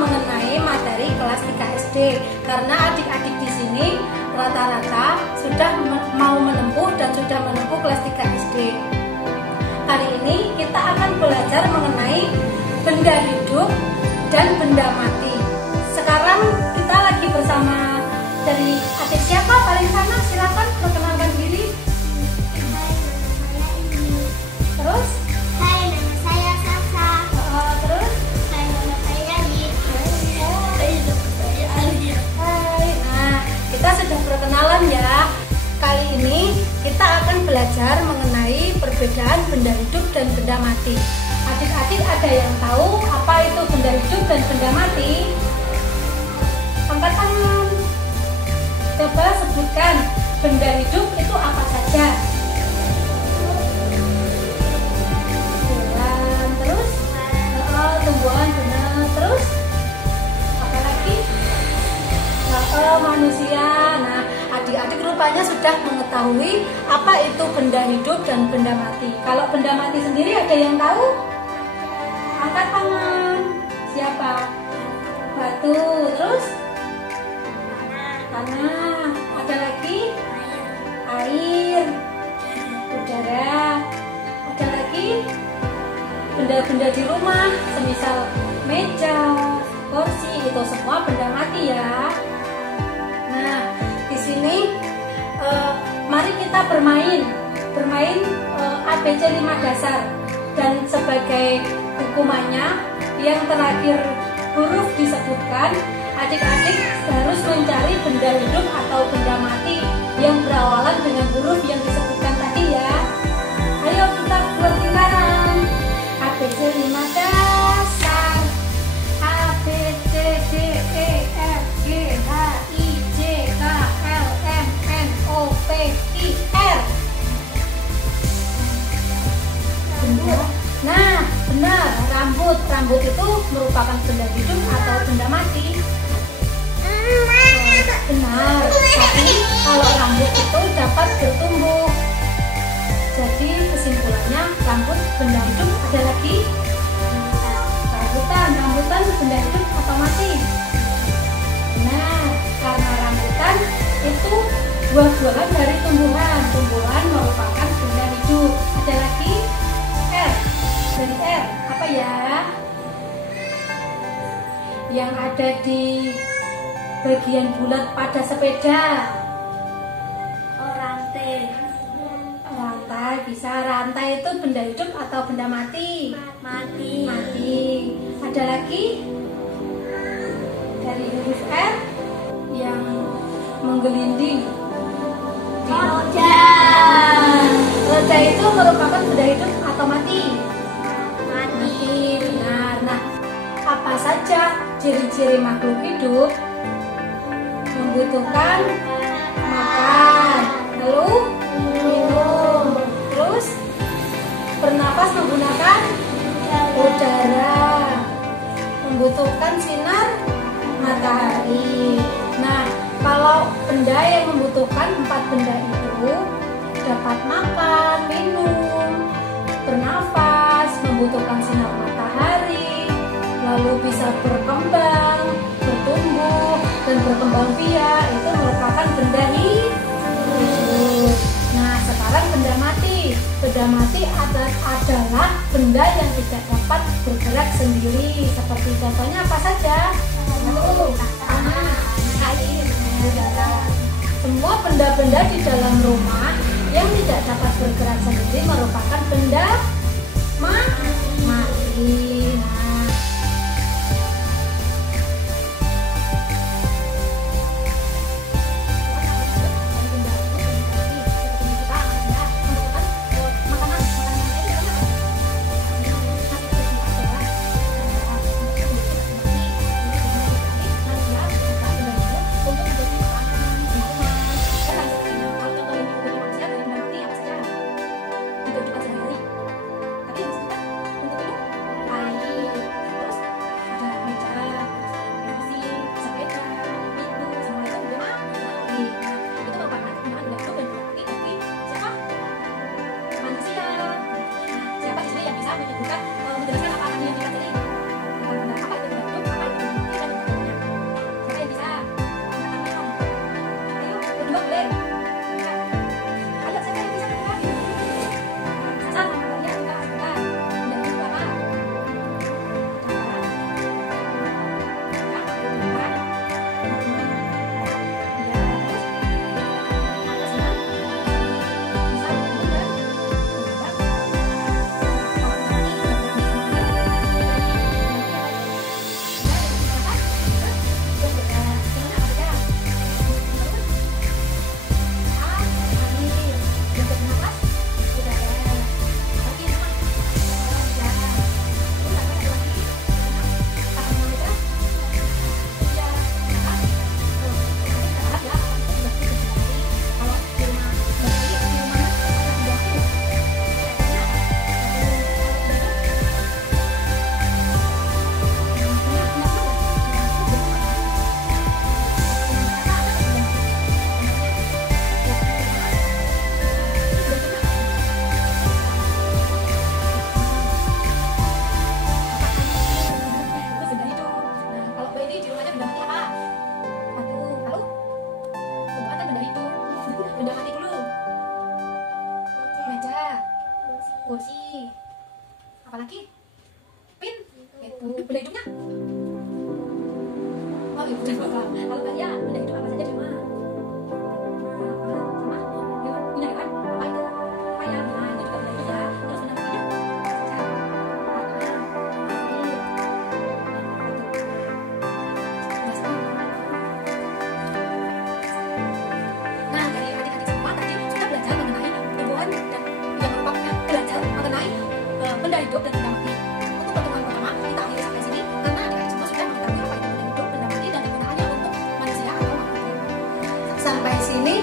mengenai materi kelas 3 SD karena adik-adik di sini rata-rata sudah mau menempuh dan sudah menempuh kelas 3 SD. Kali ini kita akan belajar mengenai benda hidup dan benda mati. Sekarang kita lagi bersama dari adik siapa paling sana, silakan perkenalkan diri. Terus? Hai, nama saya Sasa. Terus? Hai, nama saya Yin. Hai. Nah, kita sudah perkenalan ya. Kali ini kita akan belajar mengenai perbedaan benda hidup dan benda mati. Adik-adik ada yang tahu apa itu benda hidup dan benda mati? Angkat tangan. Coba sebutkan benda hidup itu apa saja. Terus tumbuhan, benar. Terus apa lagi? Manusia. Nah, adik-adik rupanya sudah mengetahui apa itu benda hidup dan benda mati. Kalau benda mati sendiri ada yang tahu? Angkat tangan. Siapa? Batu. Terus tanah. Ada lagi? Air. Udara. Ada lagi? Benda-benda di rumah, semisal meja, kursi, itu semua benda mati ya. Nah, di sini mari kita bermain ABC 5 dasar, dan sebagai hukumannya yang terakhir huruf disebutkan, adik-adik harus mencari benda hidup atau benda mati yang berawalan dengan huruf yang disebutkan tadi ya. Ayo kita buat lingkaran. ABC 5 dasar. A, B, C, D, E, F, G, H, I, J, K, L, M, N, O, P, I, R. Benda. Nah, benar. Rambut. Rambut itu merupakan benda hidup atau benda mati? Benar. Tapi kalau rambut itu dapat bertumbuh. Jadi kesimpulannya rambut benda hidup. Ada lagi? Rambutan benda hidup atau mati? Nah, karena rambutan itu buah-buahan dari tumbuhan. Tumbuhan merupakan benda hidup. Ada lagi? R. Dari R apa ya? Yang ada di bagian bulat pada sepeda. Rantai bisa. Rantai itu benda hidup atau benda mati? Mati. Ada lagi? Dari huruf R yang menggelinding. Roda. Roda itu merupakan benda hidup atau mati? Mati. Benar. Nah, apa saja ciri-ciri makhluk hidup? Membutuhkan makan, lalu minum, terus bernapas menggunakan udara, membutuhkan sinar matahari. Nah, kalau benda yang membutuhkan 4 benda itu dapat makan, minum, bernafas, membutuhkan sinar matahari, lalu bisa berkembang, bertumbuh, dan berkembang biak, itu merupakan benda hidup. Nah, sekarang benda mati. Benda mati adalah benda yang tidak dapat bergerak sendiri. Seperti contohnya apa saja? Tanah, air, udara. Semua benda-benda di dalam rumah yang tidak dapat bergerak sendiri merupakan benda mati. kursi. Apalagi? Pin. Itu benda hidupnya. Oh, ibu dan bapak. Kalau kalian benda hidup apa saja di rumah? Sama? Hewan punya hewan? Apa itu? Ayam. Nah, itu juga benda hidup ya. Terus benda hidup. Nah, dari adik-adik semua tadi sudah belajar mengenai tumbuhan dan yang merupakan belajar mengenai benda hidup dan benda mati. Untuk pertemuan pertama kita akhiri sampai sini karena adik-adik semua sudah mengetahui apa itu benda hidup, benda mati dan kegunaannya untuk manusia atau makhluk. Sampai sini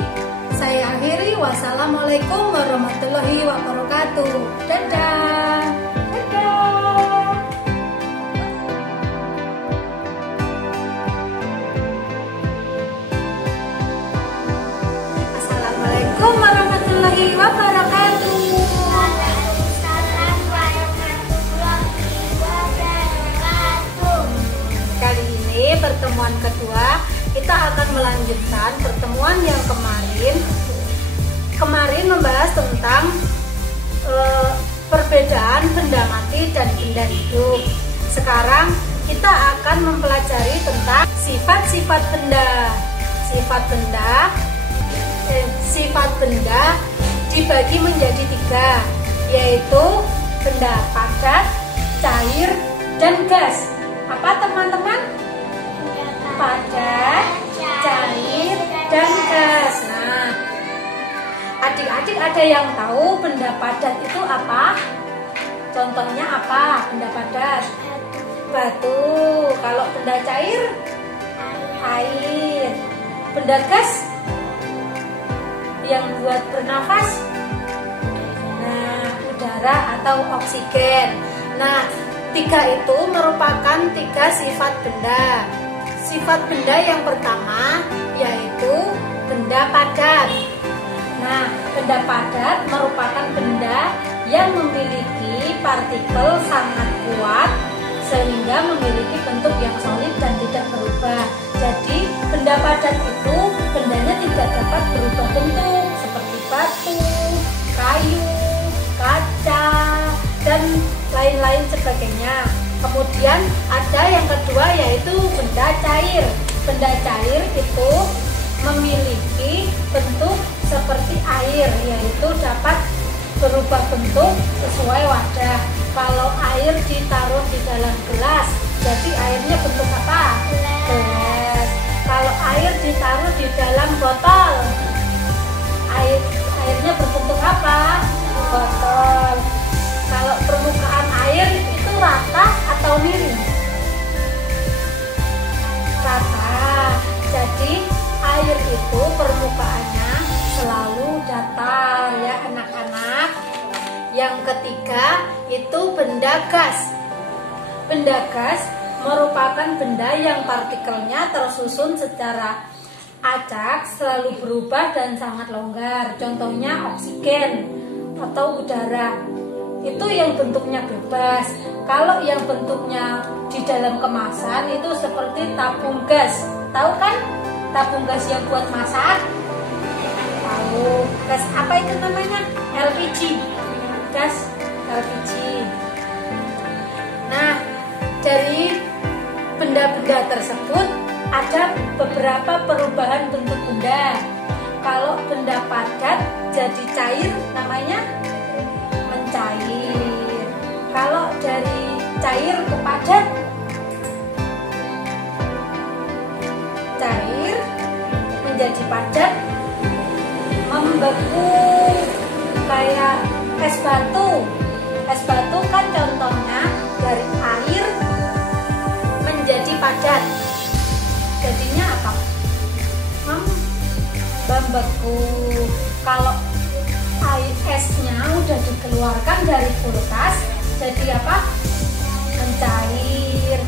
saya akhiri. Wassalamualaikum warahmatullahi wabarakatuh. Dadah. Dadah. Assalamualaikum warahmatullahi wabarakatuh. Waalaikumsalam warahmatullahi wabarakatuh. Kali ini pertemuan kedua kita akan melanjutkan pertemuan yang kemarin. Kemarin membahas tentang perbedaan benda mati dan benda hidup. Sekarang kita akan mempelajari tentang sifat-sifat benda. Sifat benda dibagi menjadi 3, yaitu benda padat, cair, dan gas. Apa teman-teman? Padat, cair, dan gas. Nah, adik-adik ada yang tahu benda padat itu apa? Contohnya apa benda padat? Batu. Kalau benda cair? Air. Benda gas? Yang buat bernafas? Nah, udara atau oksigen. Nah, 3 itu merupakan 3 sifat benda. Sifat benda yang pertama yaitu benda padat. Nah, benda padat merupakan benda yang memiliki partikel sangat kuat sehingga memiliki bentuk yang solid dan tidak berubah. Jadi, benda padat itu bendanya tidak dapat berubah bentuk seperti batu, kayu, kaca, dan lain-lain sebagainya. Kemudian ada yang kedua yaitu benda cair. Benda cair itu memiliki bentuk seperti air, yaitu dapat berubah bentuk sesuai wadah. Kalau air ditaruh di dalam gelas, jadi airnya bentuk apa? Gelas. Kalau air ditaruh di dalam botol, airnya berbentuk apa? Botol. Kalau permukaan air itu rata atau miring? Rata. Jadi air itu permukaannya selalu datar ya anak-anak. Yang ketiga itu benda gas. Benda gas merupakan benda yang partikelnya tersusun secara acak, selalu berubah dan sangat longgar. Contohnya oksigen atau udara. Itu yang bentuknya bebas. Kalau yang bentuknya di dalam kemasan itu seperti tabung gas. Tahu kan? Tabung gas yang buat masak. Tahu. Gas apa itu namanya? LPG. Gas LPG. Nah, dari benda-benda tersebut ada beberapa perubahan bentuk benda. Kalau benda padat jadi cair, namanya mencair. Kalau dari cair ke padat, cair menjadi padat, membeku kayak es batu. Es batu kan contohnya dari air menjadi padat. Jadinya apa? Membeku. Kalau air esnya udah dikeluarkan dari kulkas, jadi apa? Mencair,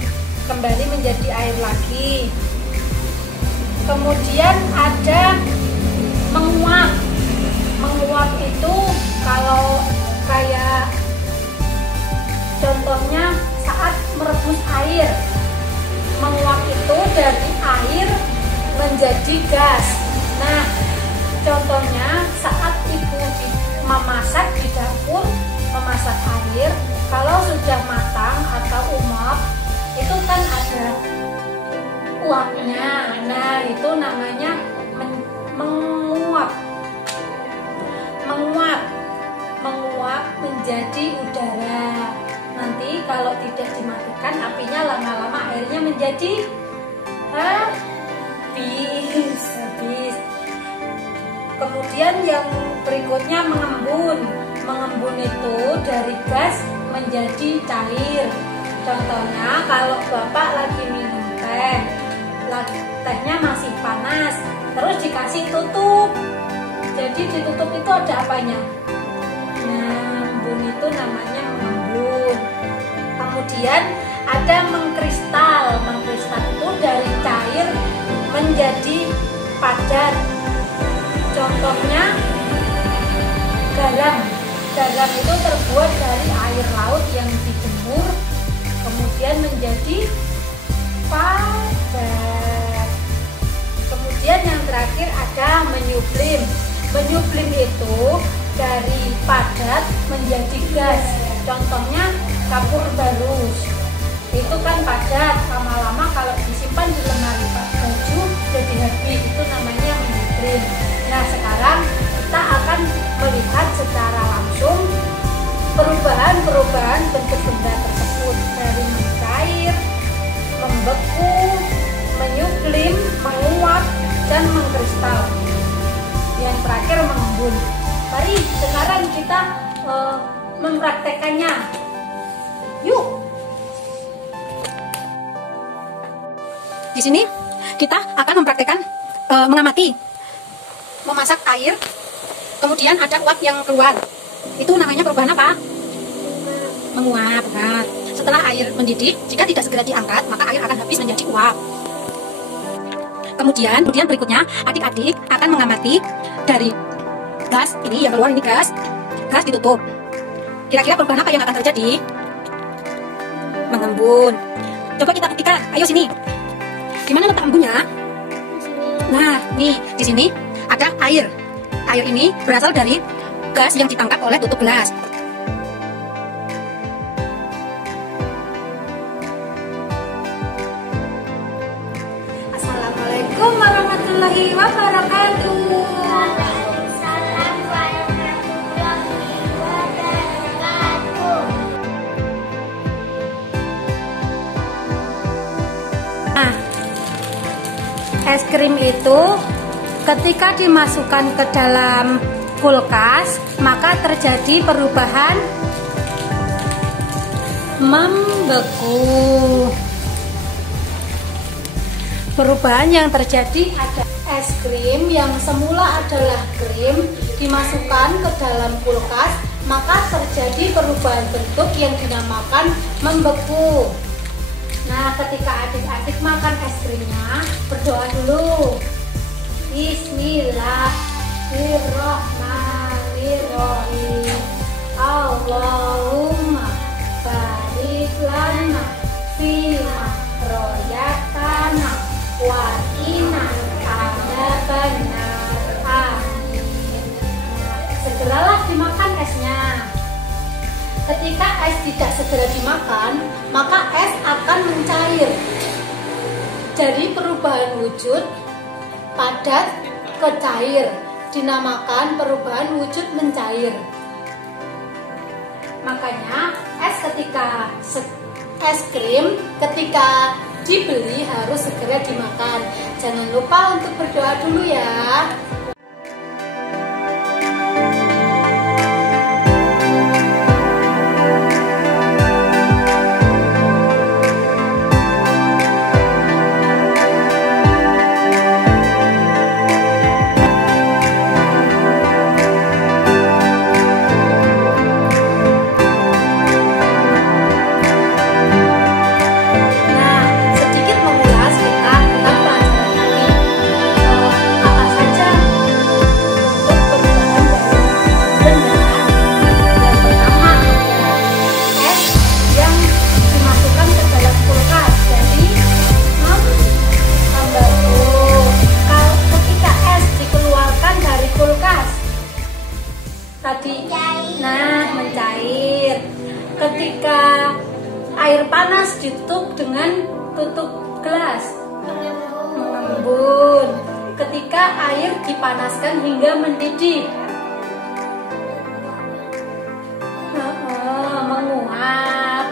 kembali menjadi air lagi. Kemudian ada menguap. Menguap itu kalau kayak contohnya saat merebus air. Menguap itu dari air menjadi gas. Nah, contohnya saat ibu memasak di dapur, memasak cair. Kalau sudah matang atau umap, itu kan ada uapnya. Nah, itu namanya menguap. Menguap menjadi udara. Nanti kalau tidak dimatikan apinya, lama-lama airnya menjadi habis. Kemudian yang berikutnya mengembun. Mengembun itu dari gas menjadi cair. Contohnya kalau Bapak lagi minum teh, tehnya masih panas, terus dikasih tutup. Jadi ditutup itu ada apanya? Nah, embun itu namanya mengembun. Kemudian ada mengkristal. Mengkristal itu dari cair menjadi padat. Contohnya garam. Garam itu terbuat dari air laut yang dijemur kemudian menjadi padat. Kemudian yang terakhir ada menyublim. Menyublim itu dari padat menjadi gas. Contohnya kapur barus. Itu kan padat, lama-lama kalau disimpan di lemari baju jadi habis. Itu namanya menyublim. Nah, sekarang kita akan melihat secara langsung perubahan bentuk benda tersebut dari mencair, membeku, menyublim, menguap, dan mengkristal. Yang terakhir mengembun. Mari sekarang kita mempraktekannya. Yuk. Di sini kita akan mempraktekkan mengamati, memasak air, kemudian ada uap yang keluar. Itu namanya perubahan apa? Menguap. Nah, setelah air mendidih, jika tidak segera diangkat, maka air akan habis menjadi uap. Kemudian berikutnya, adik-adik akan mengamati dari gas ini yang keluar, ini gas ditutup. Kira-kira perubahan apa yang akan terjadi? Mengembun. Coba kita buktikan. Ayo sini. Di mana letak embunnya? Nah, nih di sini ada air. Air ini berasal dari gas yang ditangkap oleh tutup gelas. Assalamualaikum warahmatullahi wabarakatuh. Waalaikumsalam warahmatullahi wabarakatuh. Nah, es krim itu ketika dimasukkan ke dalam kulkas, maka terjadi perubahan membeku. Perubahan yang terjadi ada es krim yang semula adalah krim dimasukkan ke dalam kulkas, maka terjadi perubahan bentuk yang dinamakan membeku. Nah, ketika adik-adik makan es krimnya, berdoa dulu. Bismillahirrahmanirrahim. Allahumma barik lana fima royatana wa qina adzabannar. Amin. Segeralah dimakan esnya. Ketika es tidak segera dimakan, maka es akan mencair. Jadi perubahan wujud padat ke cair dinamakan perubahan wujud mencair. Makanya es krim ketika dibeli harus segera dimakan. Jangan lupa untuk berdoa dulu ya. Ketika air panas ditutup dengan tutup gelas, mengembun. Ketika air dipanaskan hingga mendidih, menguap.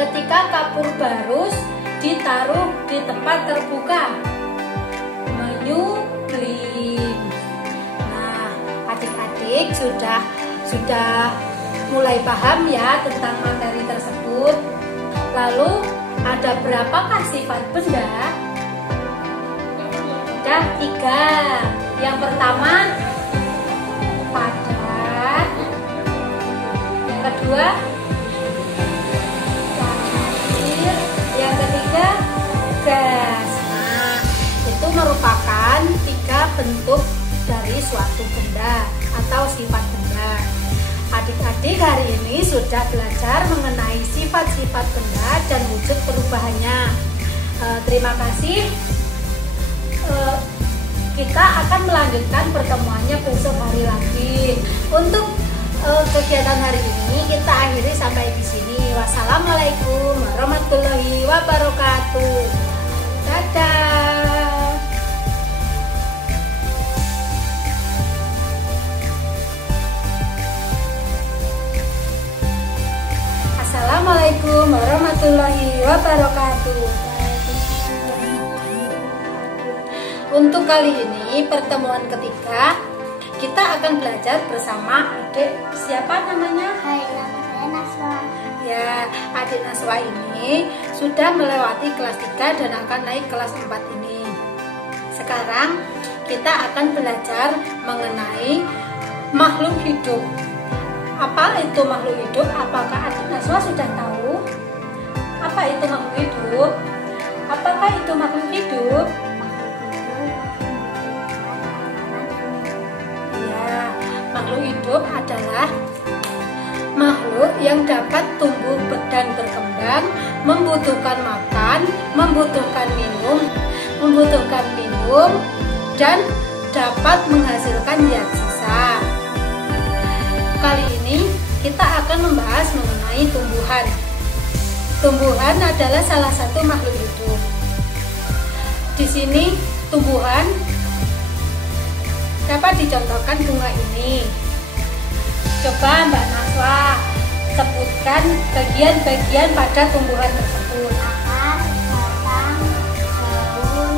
Ketika kapur barus ditaruh di tempat terbuka, menyublim. Nah, adik-adik sudah mulai paham ya tentang materi tersebut. Lalu ada berapakah sifat benda? Ada 3. Yang pertama padat, yang kedua cair, yang ketiga gas. Nah, itu merupakan 3 bentuk dari suatu benda atau sifat benda. Adik-adik hari ini sudah belajar mengenai sifat-sifat benda dan wujud perubahannya. Terima kasih. Kita akan melanjutkan pertemuannya besok hari lagi. Untuk kegiatan hari ini kita akhiri sampai di sini. Wassalamualaikum warahmatullahi wabarakatuh. Dadah. Assalamualaikum warahmatullahi wabarakatuh. Untuk kali ini pertemuan ketiga kita akan belajar bersama adik siapa namanya? Hai, nama saya Naswa. Ya, adik Naswa ini sudah melewati kelas 3 dan akan naik kelas 4 ini. Sekarang kita akan belajar mengenai makhluk hidup. Apa itu makhluk hidup? Apakah adik Naswa sudah tahu? Apa itu makhluk hidup? Apakah itu makhluk hidup? Makhluk hidup adalah makhluk yang dapat tumbuh dan berkembang, membutuhkan makan, membutuhkan minum, dan dapat menghasilkan zat sisa. Kali ini kita akan membahas mengenai tumbuhan. Tumbuhan adalah salah satu makhluk hidup. Di sini tumbuhan dapat dicontohkan bunga ini. Coba Mbak Naswa sebutkan bagian-bagian pada tumbuhan tersebut. Akar, batang, daun,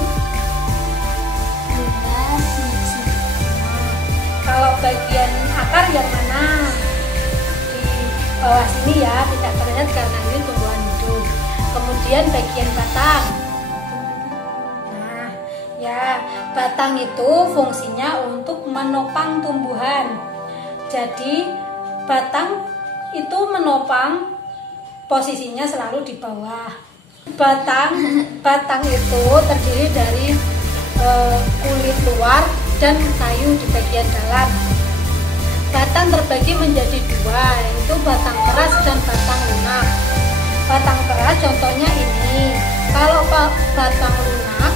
bunga, biji. Kalau bagian akar yang mana? Di bawah sini ya, tidak terlihat karena ini tumbuhan hidup. Kemudian bagian batang. Ya, batang itu fungsinya untuk menopang tumbuhan. Jadi batang itu menopang, posisinya selalu di bawah. Batang itu terdiri dari kulit luar dan kayu di bagian dalam. Batang terbagi menjadi 2, yaitu batang keras dan batang lunak. Batang keras contohnya ini. Kalau batang lunak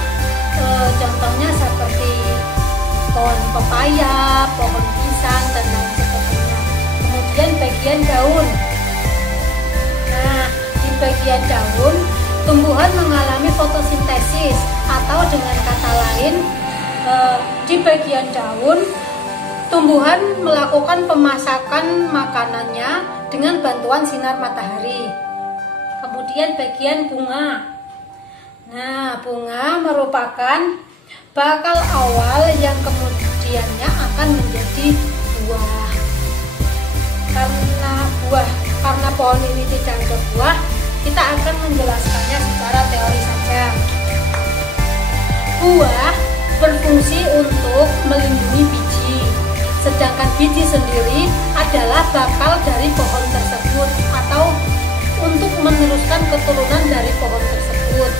contohnya seperti pohon pepaya, pohon pisang, dan lain sebagainya. Kemudian bagian daun. Nah, di bagian daun tumbuhan mengalami fotosintesis, atau dengan kata lain di bagian daun tumbuhan melakukan pemasakan makanannya dengan bantuan sinar matahari. Kemudian bagian bunga. Nah, bunga merupakan bakal awal yang kemudiannya akan menjadi buah. Karena pohon ini tidak ada buah, kita akan menjelaskannya secara teori saja. Buah berfungsi untuk melindungi biji, sedangkan biji sendiri adalah bakal dari pohon tersebut atau untuk meneruskan keturunan dari pohon tersebut.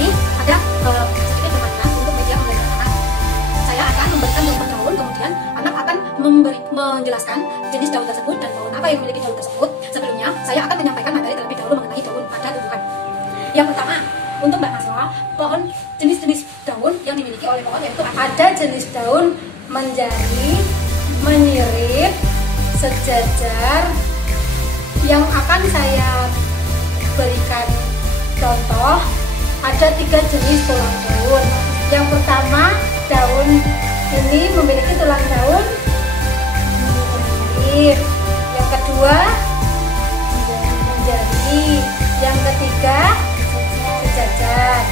Ini ada sedikit permainan untuk media pembelajaran anak. Saya akan memberikan contoh daun, kemudian anak akan menjelaskan jenis daun tersebut dan pohon apa yang memiliki daun tersebut. Sebelumnya, saya akan menyampaikan materi terlebih dahulu mengenai daun pada tumbuhan. Yang pertama, untuk Mbak Naswa, pohon jenis-jenis daun yang dimiliki oleh pohon yaitu ada jenis daun menjari, menyirip, sejajar, yang akan saya berikan contoh, ada 3 jenis tulang daun. Yang pertama, daun ini memiliki tulang daun menjadi. Yang kedua, menjadi. Yang ketiga, sejajar.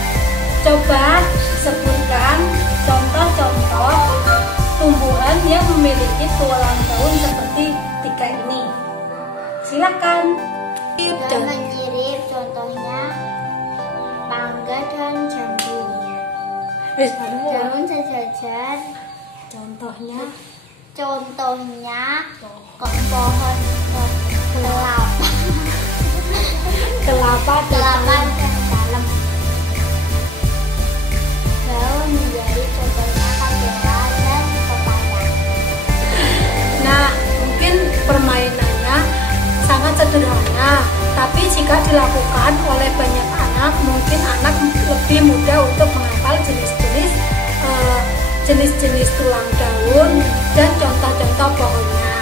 Coba sebutkan contoh-contoh tumbuhan yang memiliki tulang daun seperti 3 ini. Silakan. Daun mencirip, contohnya mangga dan jambu. Daun sejajar, Contohnya pohon kelapa kelapa dan dalam. Daun menjadi, contohnya kandela dan pepaya. Nah, mungkin permainannya sangat sederhana, tapi jika dilakukan oleh banyak anak, mungkin anak lebih mudah untuk menghafal jenis-jenis tulang daun dan contoh-contoh pohonnya.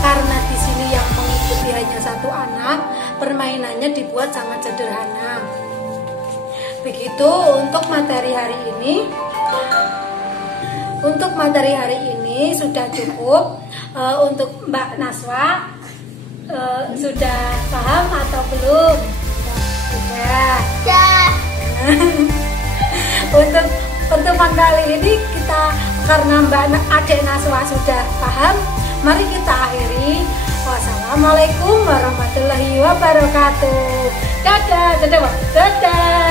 Karena di sini yang mengikuti hanya 1 anak, permainannya dibuat sangat sederhana. Begitu untuk materi hari ini. Untuk materi hari ini sudah cukup. Untuk Mbak Naswa, sudah paham atau belum? Sudah. Untuk pertemuan kali ini karena Mbak Adik Naswa sudah paham, mari kita akhiri. Wassalamualaikum warahmatullahi wabarakatuh. Dadah, dadah, dadah.